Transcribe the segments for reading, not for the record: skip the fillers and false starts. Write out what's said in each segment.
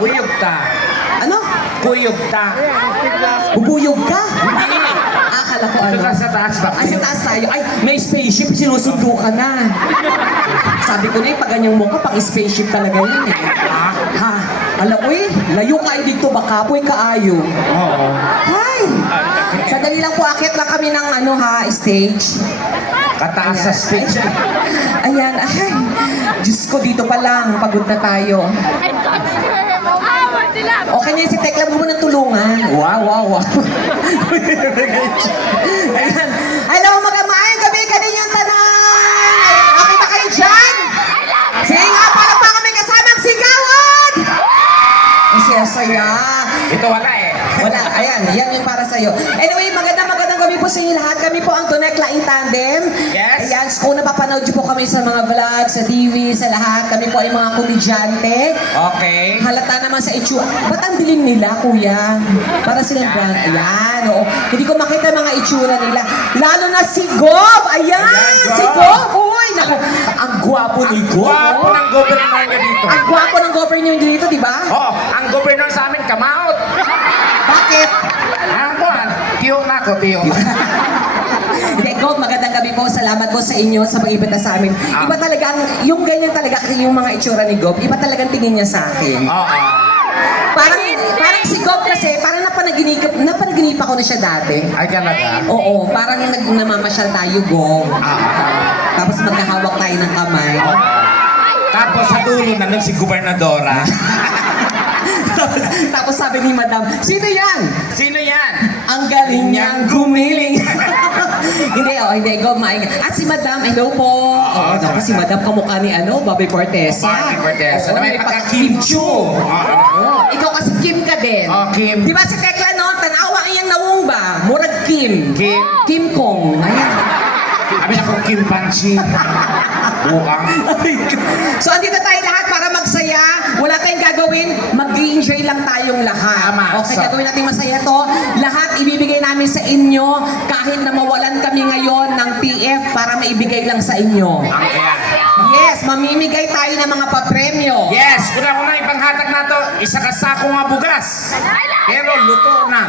Buyog ta. Ano? Buyog ta. Bubuyog ka? Hindi. Akala ko ano? Ito ka sa taas ba? Ay, sa taas tayo. Ay, may spaceship, sinusundo ka na. Sabi ko na pag ganyang mukha, pang spaceship talaga yun eh. Ha? Ala, uy, layo kayo dito, baka po'y kaayo. Oo. Hi! Sadali lang po, akit lang kami ng ano ha, stage. Kataas sa stage. Ayan, ay. Diyos ko, dito pa lang, pagod na tayo. Okay na yun, si Tekla mo ng tulungan. Wow, wow, wow. Ayan. Hello, magamaayang gabi kaninyong tanan. Okay ba kayo dyan? Sige nga, para pa kami kasamang sigawan. Ang saya-saya. Ito wala eh. Wala, ayan, yan yung para sa'yo. Anyway, magandang gabi po sa inyo lahat. Kami po ang Tunekla in Tandem. Yes. Ayan, kung napapanood niyo po kami sa mga vlog, sa TV, sa lahat, kami po ay mga komedyante. Okay. Halata naman sa itsura. Ba't ang dilim nila, kuya? Para silang brand. Ayan, oo. Hindi ko makita mga itsura nila. Lalo na si Gob! Ayan, Ayan, si Gob! Gob! Uy, naku, ang gwapo ni Gob. Gwapo oh. ng governor niya dito. Ang gwapo ng governor dito, di ba? Oh, ang governor sa amin, kamaot. Bakit? Ang buwan, tiyo na ako, tiyo. Hindi, Gob, magandang gabi po. Salamat po sa inyo sa pag-ibita sa amin. Iba talaga, yung ganyan talaga, yung mga itsura ni Gob, iba talagang tingin niya sa akin. Oo. Parang si Gob kasi, parang napanaginipa ko na siya dati. Ay, talaga? Oo, parang namamasyal tayo, Gob. Tapos magkahawak tayo ng kamay. Tapos sa dulo na nun si Gobernadora. Tapos sabi ni Madam, sino yan? Sino yan? Ang galing niyang gumiling. hindi, Gob, maingat. At si Madam, hello po. Oo, naku, si Madam kamukha ni Bobby Fortesa. Bobby Fortesa. Oo, Na may may pagka-Kim Chu. Oo, ikaw kasi Kim ka din. Oh, Kim. Di ba si Tekla, no? Tanawa iyang nawong ba? Murag Kim. Kim. Kim Kong. Ayan. Sabi na kong Kim Panchi. Bukang. So, andito tayo lahat para magsaya. Wala tayong gagawin. Mag-enjoy lang tayong lahat. Tama. Okay, So, gagawin natin masaya to. Lahat ibibigay namin sa inyo kahit na mawalan kami ngayon ng TF para maibigay lang sa inyo. ang kaya. Yes, mamimigay tayo ng mga papremyo. Yes, una-una ipanghatag na to, isa ka sako nga bugas. Pero luto na.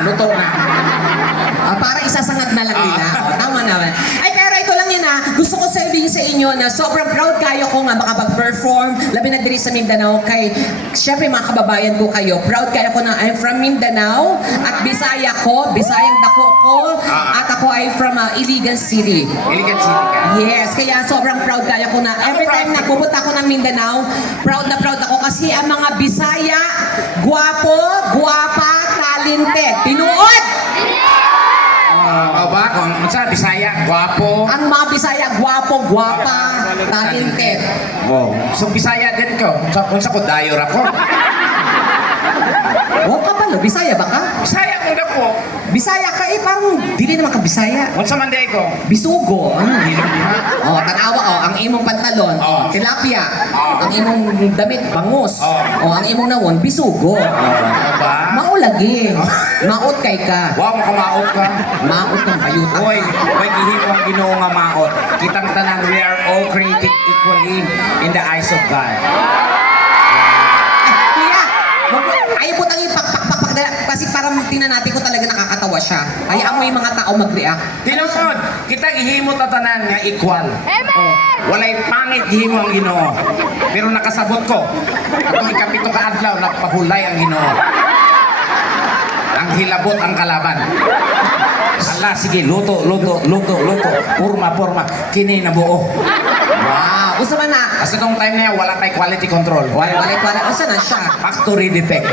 Para isasangag na lang nila. Tama naman. Ay, pero ito lang yun gusto ko sabihin sa inyo na sobrang proud kayo ko nga makapag-perform, labi na diri sa Mindanao, kay syempre mga kababayan ko kayo. Proud kayo ko na I'm from Mindanao at Bisaya ko, Bisayang dako ko, at ako ay from Iligan City. Iligan City ka. Yes, kaya sobrang proud kayo ko na every time na pupunta ako ng Mindanao, proud na proud ako kasi ang mga Bisaya, guwapo, guwapa, talented. Tinuod! Ba? Kung sa Bisaya, gwapo. Ang mga Bisaya, guwapo, guwapa, talented. Wow. So Bisaya din ko. Kung sa ko, dayor ako. O ka pala, Bisaya ba ka? Bisaya kung dako. Bisaya ka parang dili naman ka Bisaya. Kung sa Manday ko. Bisugo. Tanawa, ang imong pantalon, tilapia. Ang imong damit, bangus. Ang imong nawon, bisugo. Ba? Maulagi. Maot kay ka. Wow, makamaot ka. Maot kang bayuta. Hoy, may gihimo ang Ginoo nga maot. Kitang tanan, we are all created equally in the eyes of God. Kuya, ayaw po tayong pakpak kasi parang tingnan natin kung talaga nakakatawa siya. Hayaan mo yung mga tao mag-react. Tinuod, kita gihimo tatanan nga equal. Oh. Walay pangit gihimo ang Ginoo. Pero nakasabot ko. Atong ikapito ka adlaw nagpahulay ang Ginoo. Ang hilabot ang kalaban. Hala, sige, luto. Purma. Kini na buo. Wow, usa man na. Kasi tong time na yan, wala tayo quality control. Wala, usa na siya. Factory defect.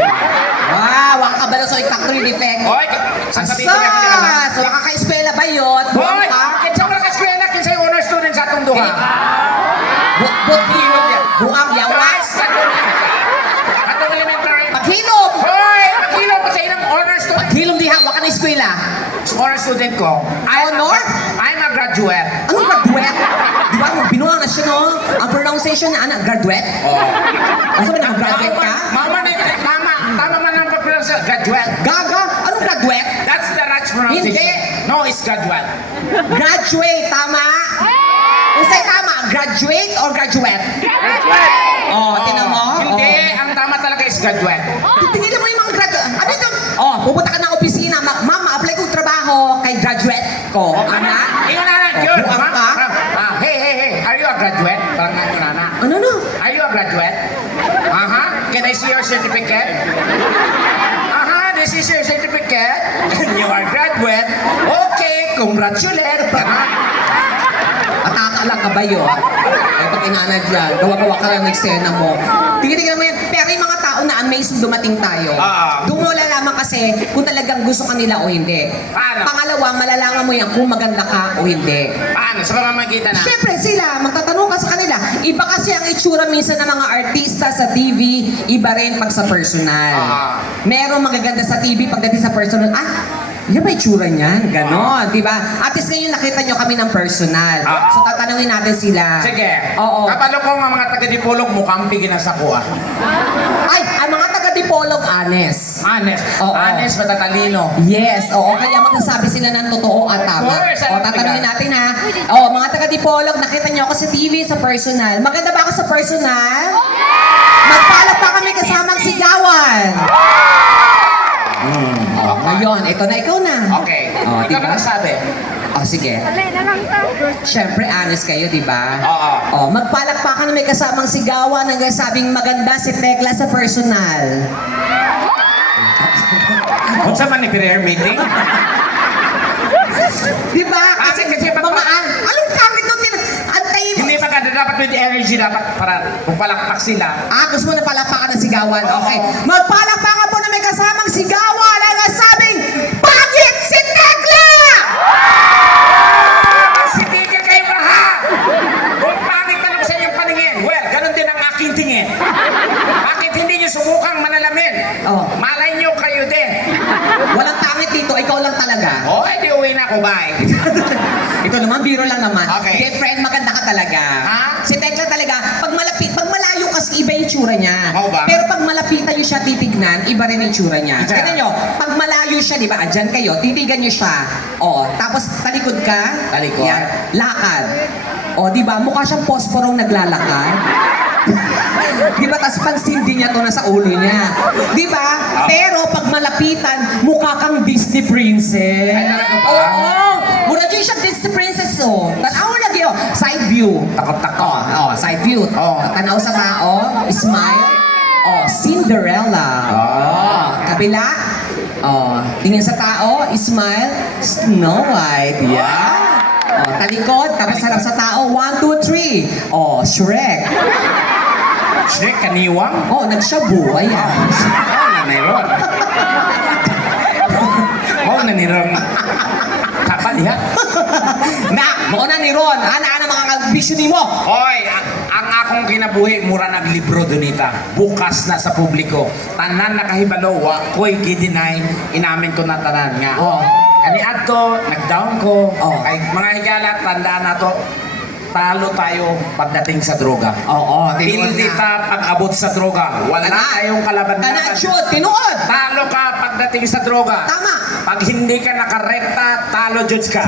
Wow, wang kabalo sa factory defect. Hoy, sasabihin ko na kanila. So, kaka-eskwela ba yun? Hoy, kinsa mo nakaskwela, kinsa yung honor student sa atong duha. Hilom yan. Buang yawas. Atong elementary. Paghilom. Hoy, maghilom pa sa ilang honor student. Paghilom diha, waka na eskwela. Honor student ko. Honor? I'm a graduate. Anong graduate? Di ba, binuha na siya, no? Ang pronunciation na, graduate? Ano ba graduate ka? Tama man ang pag-pronounce. Graduate. Gaga? Anong graduate? That's the right pronunciation. Hindi. No, it's graduate. Graduate, tama? Usay tama, graduate or graduate? Graduate. Oh, tinan mo? Hindi, Oh. ang tama talaga is graduate. Tigilan mo yung mga graduate. Ano ito? Oh, pupunta ka ng opisina. Mama, apply kong trabaho kay graduate ko. Ano? Ikaw na, yun. Buwang ka? Hey. Are you a graduate? Parang nana. Ano na? Are you a graduate? Can I see your certificate? This is your certificate. You are graduate. Okay, congratulate. Atakala ka ba yun? Ay, pag inanad yan, gawa-gawa ka lang ng eksena mo. Tingnan mo yan. Pero yung mga tao na amazed dumating tayo. Doon mo lalaman kasi kung talagang gusto ka nila o hindi. Paano? Pangalawa, malalaman mo yan kung maganda ka o hindi. Paano? Sa pamamagitan na? Siyempre sila, magtatanong ka sa kanila. Iba kasi ang itsura minsan ng mga artista sa TV, iba rin pag sa personal. Merong magaganda sa TV pagdating sa personal. Yan ba itsura niyan? Ganon, di ba? At least ngayon nakita nyo kami ng personal. So tatanungin natin sila. Sige. Oo. Kapalo ko ang mga taga-dipolog mukhang piginas ako Ay, ang mga taga-dipolog, honest. Honest. Oo. Honest, matatalino. Yes, oo. Kaya magsasabi sila ng totoo at tama. Of course, O, tatanungin natin ha. O, mga taga-dipolog, nakita niyo ako sa TV, sa personal. Maganda ba ako sa personal? Magpalak pa kami kasamang sigawan. Ngayon, ito na, ikaw na. Okay. Oh, Ikaw diba? na nagsabi. O, sige. Siyempre, honest kayo, di ba? Oo. O, magpalakpakan na may kasamang sigawan hanggang sabing maganda si Tekla sa personal. Kung sa man ni prayer meeting? Di ba? Kasi pag- mga anong pangit nun? Antayin mo. Hindi pa ka dapat with energy dapat para pagpalakpak sila. Gusto mo na palakpakan ng sigawan? Okay. Magpalakpakan po na may kasamang sigawan hanggang sabing pangit si Tekla! Magsitigil kayo lahat! Kung pangit na lang sa inyong paningin, well, ganun din ang aking tingin. Bakit hindi nyo subukang manalamin? Oh. Malay nyo kayo din. Walang pangit dito, ikaw lang talaga. Di uwi na ako, bye. Ito naman, biro lang naman. Okay. Hey, friend, maganda ka talaga. Ha? Si Tekla talaga, pag malayo kasi iba yung tsura niya. Oo ba? Pero pag malapitan nyo siya titignan, iba rin yung tsura niya. Ito. Tignan nyo, pag malayo siya, di ba, andyan kayo, titigan nyo siya. O, tapos talikod ka. Talikod. Yan, lakad. O, di ba, mukha siyang posporong naglalakad. Di ba, tas pansindi niya to nasa ulo niya. Di ba? Pero pag malapitan, mukha kang Disney princess. Ay, talaga ba? Oo. Mura dyan siya Disney princess, oh. Tanaw lagi, oh. Side view. Takot-takot. Oh, side view. Oh. Tanaw sa tao. Smile. Oh, Cinderella. Oh. Kabila. Oh. Tingin sa tao. Smile. Snow White. Yeah. Oh, talikod. Tapos harap sa tao. 1, 2, 3. Oh, Shrek. Shrek, kaniwang? Oh, nagshabu. Ayan. Naniron. Naniron. Kapal, ha? Mo na ni Ron. Ana mga kagbisyo ni mo. Hoy, ang akong kinabuhi, mura naglibro dunita. Bukas na sa publiko. Tanan nakahibalo, wa ko'y gidinay, inamin ko na tanan nga. Oh. Kaniad ko, nag-down ko. Oh. Kay mga higala, tandaan na to, talo tayo pagdating sa droga. Oo, Hindi ta pag-abot sa droga. Wala tayong kalaban Kana shoot, tinuod. Talo ka pagdating sa droga. Tama. Pag hindi ka nakarekta, talo judge ka.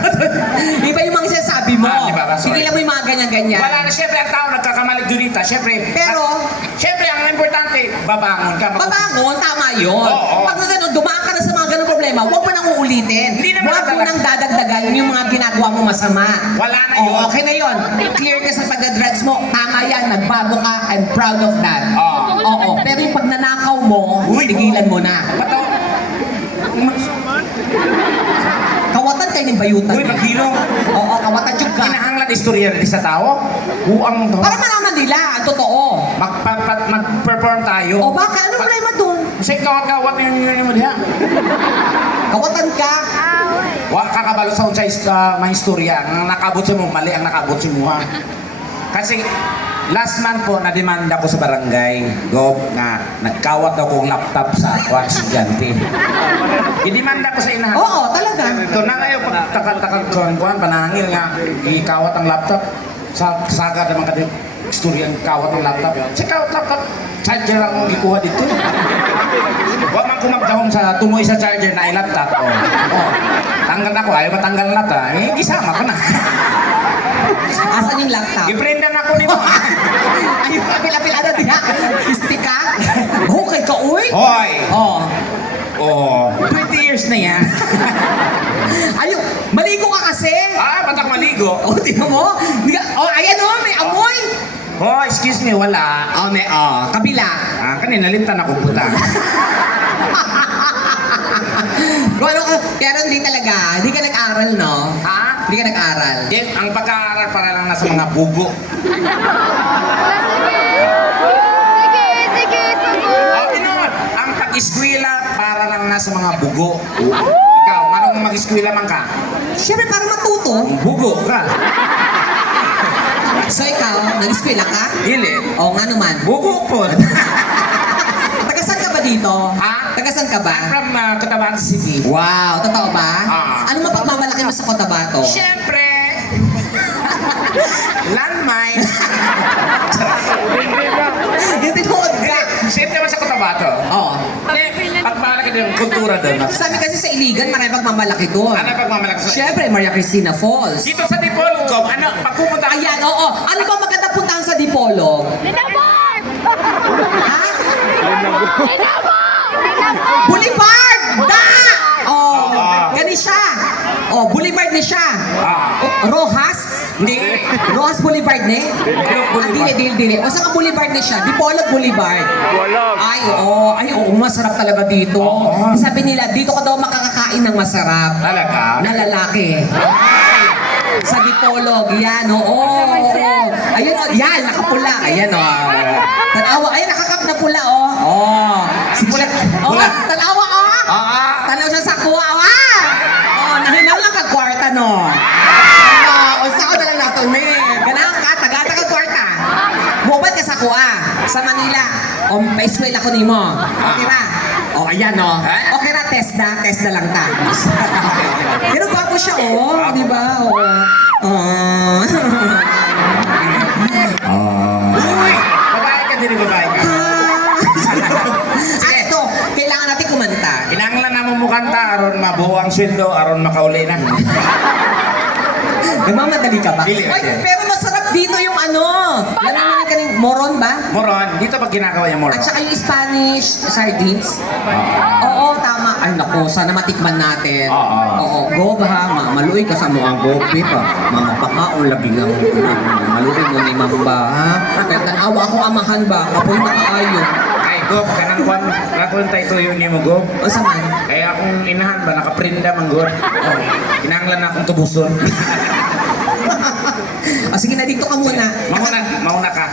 Iba yung mga sinasabi mo. Di ba? Sorry. Sige lang mo yung mga ganyan-ganyan. Wala na, syempre ang tao nagkakamali dunita. Syempre, Pero, syempre ang importante, babangon ka. babangon, tama yun. Oo. Pag gano'n, dumaan ka na sa mga ganong problema, huwag mo nang uulitin. Hindi naman Huwag mo talaga. nang dadagdagan yung mga ginagawa mo masama. Wala na Oo, yun. okay na yun. Clear ka sa pagdadrugs mo. Tama yan, nagbago ka. I'm proud of that. Oo. Pero yung pagnanakaw mo, tigilan mo na. Bato, Kawatan kayo ng bayutan. uy, maghilong. Oo, kawatan yung ka. Kinahanglan istorya rin sa tao. Uang to. Para malaman nila, ang totoo. Mag-perform tayo. O baka, ano problema dun? Kasi kawat-kawat yung mo diha. Kawatan ka. Wa kakabalo sa unsay mga istorya. Ang nakabot sa mo, mali ang nakabot sa mo ha. Kasi last month po, nademanda ko sa barangay. Gob nga, nagkawat ako ng laptop sa ako, estudyante. Idemanda ko sa inahan. Oo, talaga. Ito na ngayon, pagtakang kuhan, panangil nga, ikawat ang laptop. Sa saga naman ka istorya ang kawat ng laptop. Sa kawat laptop, charger ang ikuha dito. Huwag man kumagdahom sa tumoy sa charger na i-laptop. Tanggal ako, ayaw matanggal na laptop. Gisama ko na. Asan yung laptop? Giprindan ako ni mo. Ayun, pila-pila na diha. Istika. Okay Hoy! Oh. Oh, 20 years na yan. Ayun, maligo ka kasi. Ba't ako maligo? Oh, tingnan mo. Oh, ayan oh, may amoy. Oh, excuse me, wala. Oh, may, kabila. Kanina, lintan ako puta. Ano ka, pero hindi talaga, hindi ka nag-aral, no? Ha? Hindi ka nag-aral. Yan, ang pag-aaral para lang nasa mga bugo. Sige, sumunod. Oh, Pinod, ang pag-eskwela para lang nasa mga bugo. Ikaw, anong mag-eskwela man ka? Siyempre, para matuto. Bugo ka. So, ikaw, nag-eskwela ka? Dili. Oo nga naman. Bugo po. Tagasan ka ba dito? Ha? Tagasan ka ba? From Cotabato City. Wow, totoo ba? Ah. Ano mapagmamalaki mo sa Cotabato? Siyempre, landmine. Yung tinuod ka. Siyempre naman sa Cotabato. Oo. Pag malaki din yung kultura doon. Sabi kasi sa Iligan, marami pagmamalaki doon. Ano pagmamalaki sa Siyempre, Maria Cristina Falls. Dito sa Dipolog, pag pumunta ka Ayan, oo. Ano ba maganda puntahan sa Dipolog? Linabog! Ha? Linabog! Boulevard! Da! Oh, gani siya. Oh, Boulevard ni siya. Oh, Rojas? Hindi. Rojas Boulevard ni? Boulevard. Dili. O saan ka Boulevard ni siya? Dipolog Boulevard. Ay, oo, masarap talaga dito. Sabi nila, dito ka daw makakakain ng masarap. Talaga? Na lalaki. Sa Dipolog, yan, oo. Ayun, oh, yan, nakapula. Ayan, oh. Tanawa, ayun, nakakap na pula, oh. Oh. Si pula. Oh, Pula. tanawa, oh. Tanaw siya sa kuwa, oh. Oh, nahinaw lang ka kwarta, no. Ano, o saan ko na lang nato, me. Ganang ka, tagata ka kwarta. Bubad ka sa kuwa, sa Manila. O, may eskwela ko ni mo. Okay ra? O, ayan, oh. Okay ra, test na lang ta. Pero gwapo siya, oh. Di ba? Oo. Oh. Uy! Babae ka din, babae ka. At ito, kailangan natin kumanta. Kinanglan na mo mukanta, aron mabuo ang sweldo, aron makauli na. Nagmamadali ka ba? Dili, Ay, dili. pero masarap dito yung ano. Alam mo na kaning moron ba? Moron, dito pag ginagawa yung moron. At saka yung Spanish sardines. Oo, tama. Ay, naku, sana matikman natin. Oo, gob ha. Maluoy ka sa mga gobi pa. Mga pakaon labing ang maluoy mo ni mamba ha. Kahit nanawa akong amahan ba, kapoy na kaayo. Ay, Gob, kanang kwan, tayo tuyo niyo mo, Gob. O sa man? Kaya akong inahan ba, nakaprinda man, Gob. Kinanglan na akong tubuson. O sige na, dito ka muna. Mauna ka.